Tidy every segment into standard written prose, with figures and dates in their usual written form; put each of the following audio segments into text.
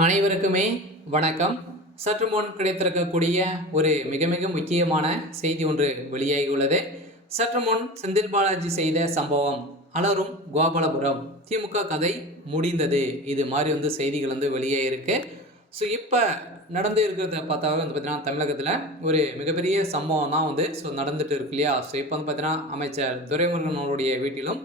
அனைவருக்குமே வணக்கம். சற்று முன் கிடைத்திருக்கக்கூடிய ஒரு மிக மிக முக்கியமான செய்தி ஒன்று வெளியாகியுள்ளது. சற்று முன் செந்தில் பாலாஜி செய்த சம்பவம் அலரும் கோபாலபுரம், திமுக கதை முடிந்தது, இது மாதிரி செய்திகள் வெளியாகிருக்கு. ஸோ இப்போ நடந்து இருக்கிறத பார்த்தாவே பார்த்தீங்கன்னா தமிழகத்தில் ஒரு மிகப்பெரிய சம்பவம் தான் நடந்துட்டு இருக்கு இல்லையா. ஸோ இப்போ பார்த்தீங்கன்னா அமைச்சர் துரைமுருகன் அவருடைய வீட்டிலும்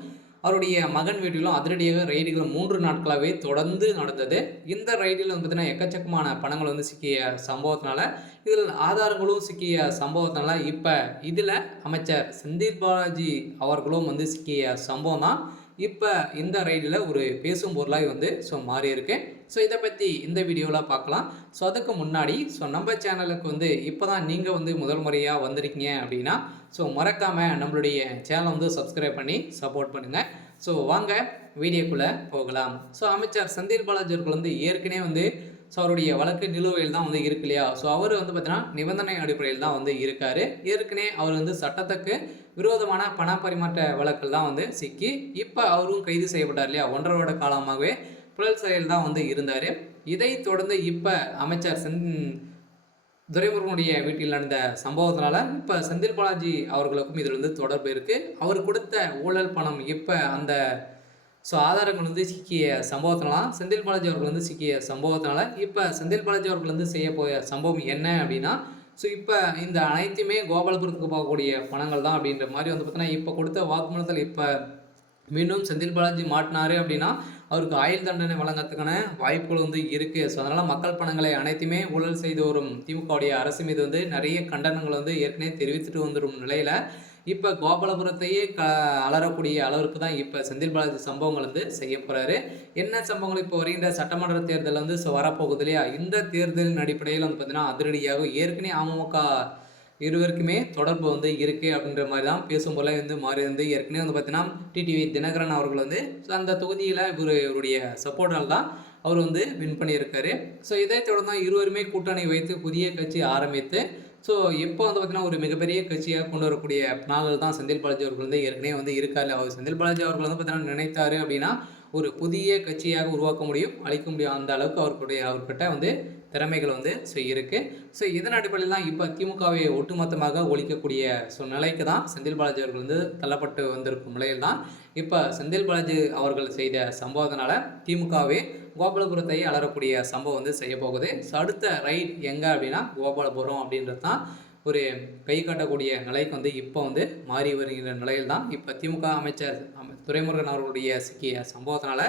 அவருடைய மகன் வீட்டிலும் அதிரடியாக ரைடுகள் 3 நாட்களாகவே தொடர்ந்து நடந்தது. இந்த ரைடில் பார்த்தீங்கன்னா எக்கச்சக்கமான பணங்கள் சிக்கிய சம்பவத்தினால, இதில் ஆதாரங்களும் சிக்கிய சம்பவத்தினால, இப்போ இதில் அமைச்சர் செந்தில் பாலாஜி அவர்களும் சிக்கிய சம்பவம் தான் இப்போ இந்த ரைடில் ஒரு பேசும் பொருளாக மாறியிருக்கு. ஸோ இதை பற்றி இந்த வீடியோவில் பார்க்கலாம். ஸோ அதுக்கு முன்னாடி நம்ம சேனலுக்கு இப்போ தான் நீங்கள் முதல் முறையாக வந்திருக்கீங்க அப்படின்னா மறக்காமல் நம்மளுடைய சேனலை சப்ஸ்கிரைப் பண்ணி சப்போர்ட் பண்ணுங்கள். ஸோ வாங்க வீடியோக்குள்ளே போகலாம். ஸோ அமைச்சர் செந்தில் பாலாஜி அவர்கள் ஏற்கனவே அவருடைய வழக்கு நிலுவையில் தான் இருக்கு இல்லையா. ஸோ அவர் பார்த்தீங்கன்னா நிபந்தனை அடிப்படையில் தான் இருக்கார். ஏற்கனவே அவர் சட்டத்துக்கு விரோதமான பண பரிமாற்ற வழக்கில் தான் சிக்கி இப்போ அவரும் கைது செய்யப்பட்டார் இல்லையா. 1.5 வருட காலமாகவே புழல் சிறையில் தான் இருந்தார். இதை தொடர்ந்து இப்போ அமைச்சர் துரைமுருகனுடைய வீட்டில் நடந்த சம்பவத்தினால இப்போ செந்தில் பாலாஜி அவர்களுக்கும் இதில் தொடர்பு இருக்குது. அவர் கொடுத்த ஊழல் பணம் இப்போ அந்த ஆதாரங்கள் சிக்கிய சம்பவத்தினால செந்தில் பாலாஜி அவர்கள் சிக்கிய சம்பவத்தினால இப்போ செந்தில் பாலாஜி அவர்கள் செய்ய போய சம்பவம் என்ன அப்படின்னா, இப்போ இந்த அனைத்துமே கோபாலபுரத்துக்கு போகக்கூடிய பணங்கள் தான் அப்படின்ற மாதிரி பார்த்தீங்கன்னா இப்போ கொடுத்த வாக்குமூலத்தில் இப்போ மீண்டும் செந்தில் பாலாஜி மாட்டினாரு அப்படின்னா அவருக்கு ஆயுள் தண்டனை வழங்கறதுக்கான வாய்ப்புகள் இருக்குது. ஸோ அதனால் மக்கள் பணங்களை அனைத்துமே ஊழல் செய்து வரும் திமுகவுடைய அரசு மீது நிறைய கண்டனங்கள் ஏற்கனவே தெரிவித்துட்டு வந்துடும் நிலையில் இப்போ கோபாலபுரத்தையே அலறக்கூடிய அளவிற்கு தான் இப்போ செந்தில் பாலாஜி சம்பவங்கள் செய்ய போகிறாரு. என்ன சம்பவங்கள் இப்போ வருகின்ற சட்டமன்ற தேர்தல் வரப்போகுது இல்லையா. இந்த தேர்தலின் அடிப்படையில் பார்த்தீங்கன்னா அதிரடியாக ஏற்கனவே அமமுக இருவருக்குமே தொடர்பு இருக்குது அப்படின்ற மாதிரி தான் பேசும் போல மாறி ஏற்கனவே பார்த்தீங்கன்னா டிடிவி தினகரன் அவர்கள் அந்த தொகுதியில் இவருடைய சப்போர்ட்டால் தான் அவர் வின் பண்ணியிருக்காரு. ஸோ இதை தொடர்ந்து தான் இருவருமே கூட்டணி வைத்து புதிய கட்சி ஆரம்பித்து எப்போ பார்த்தீங்கன்னா ஒரு மிகப்பெரிய கட்சியாக கொண்டு வரக்கூடிய நாள்கள் தான் செந்தில் பாலாஜி அவர்கள் ஏற்கனவே இருக்காரு. அவர் செந்தில் பாலாஜி அவர்கள் பார்த்தீங்கன்னா நினைத்தாரு அப்படின்னா ஒரு புதிய கட்சியாக உருவாக்க முடியும், அளிக்க முடியும். அந்த அளவுக்கு அவர்கிட்ட திறமைகள் இருக்குது. ஸோ இதன் அடிப்படையில் தான் இப்போ திமுகவை ஒட்டுமொத்தமாக ஒழிக்கக்கூடிய நிலைக்கு தான் செந்தில் பாலாஜி அவர்கள் தள்ளப்பட்டு வந்திருக்கும் நிலையில் தான் இப்போ செந்தில் பாலாஜி அவர்கள் செய்த சம்பவத்தினால திமுகவே கோபாலபுரத்தை அலறக்கூடிய சம்பவம் செய்ய போகுது. ஸோ அடுத்த ரைட் எங்கே அப்படின்னா கோபாலபுரம் அப்படின்றது தான் ஒரு கை காட்டக்கூடிய நிலைக்கு இப்போ மாறி வருகின்ற நிலையில் தான் இப்போ திமுக அமைச்சர் துரைமுருகன் அவர்களுடைய சிக்கிய சம்பவத்தினால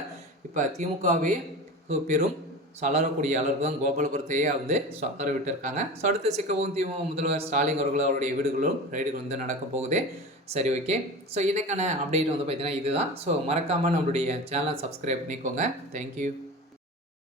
இப்போ திமுகவே பெரும் அலறக்கூடிய அளவுக்கு தான் கோபாலபுரத்தையே அலற விட்டுருக்காங்க. ஸோ அடுத்து சிக்கவும் திமுக முதல்வர் ஸ்டாலின் அவர்கள் அவருடைய வீடுகளும் ரைடுகள் நடக்க போகுது. சரி, ஓகே. ஸோ இதுக்கான அப்டேட் பார்த்தீங்கன்னா இதுதான். ஸோ மறக்காமல் நம்மளுடைய சேனலை சப்ஸ்கிரைப் பண்ணிக்கோங்க. தேங்க்யூ.